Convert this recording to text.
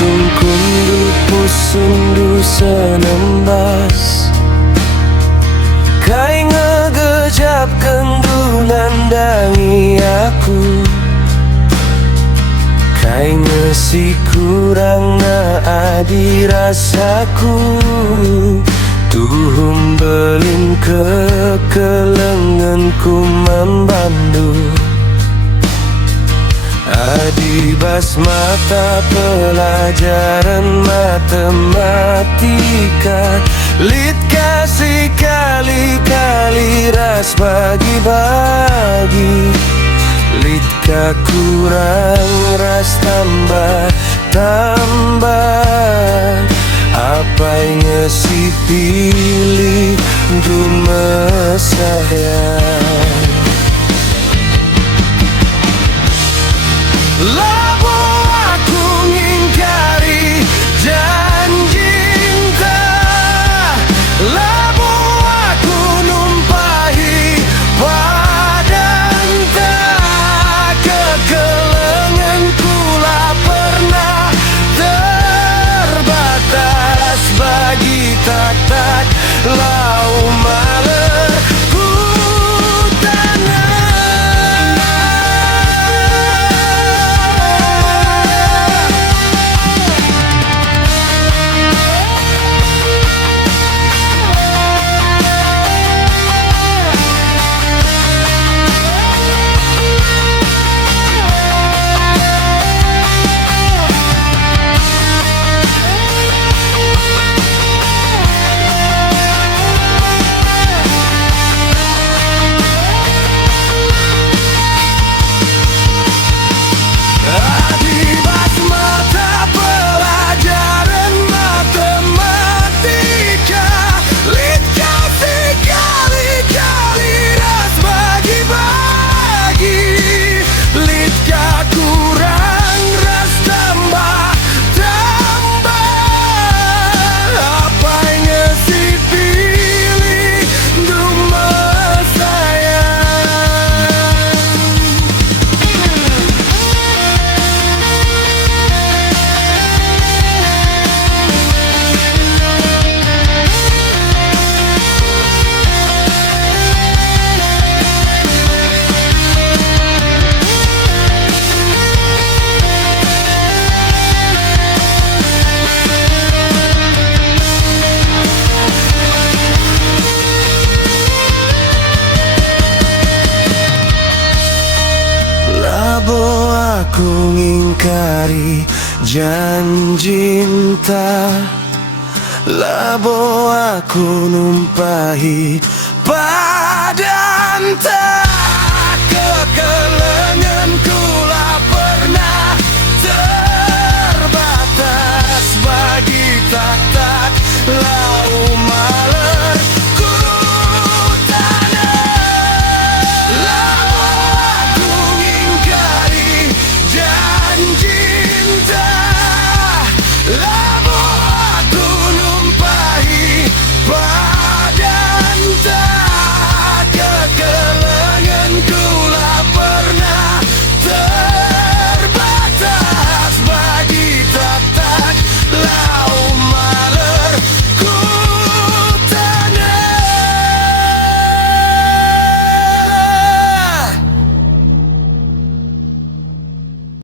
Sungkundu pusundu senembas Kai ngegejap kendu nandangi aku Kai ngesi kurang na adi rasaku Tuhum belin kelenganku membandu Adibas mata pelajaran matematika Lit kasih kali-kali ras bagi-bagi Lit kurang ras tambah Apa yang ngesi pilih Duma sayang Labo aku ngingkari janji entah Labo aku numpahi pada entah Kekelenganku lah pernah terbatas Bagi tak-tak lau maler Labo aku ngingkari janji entah Labo aku numpahi pada entah Kekelengan